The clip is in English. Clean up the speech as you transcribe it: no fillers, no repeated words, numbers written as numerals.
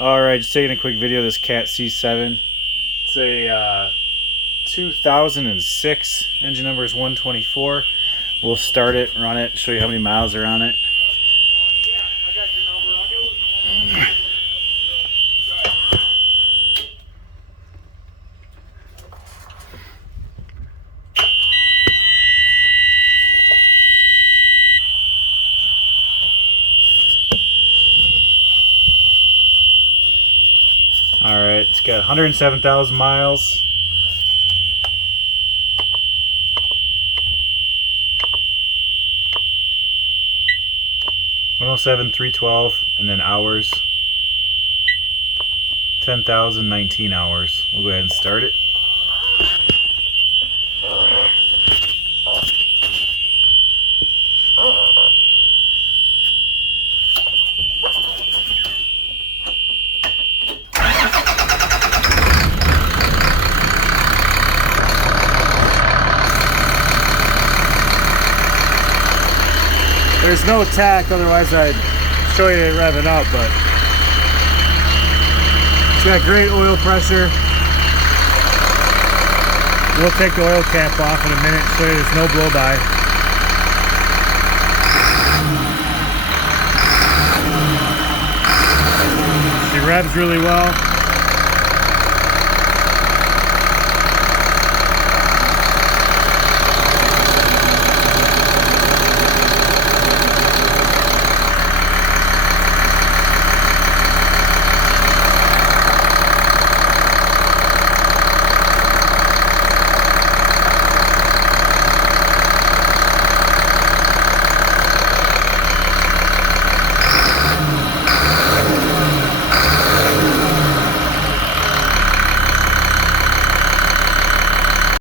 Alright, just taking a quick video of this Cat C7. It's a 2006. Engine number is 124. We'll start it, run it, show you how many miles are on it. Alright, it's got 107,000 miles. $107,312, and then hours. 10,019 hours. We'll go ahead and start it. There's no attack, otherwise I'd show you it revving up, but it's got great oil pressure. We'll take the oil cap off in a minute and show you there's no blow-by. She revs really well.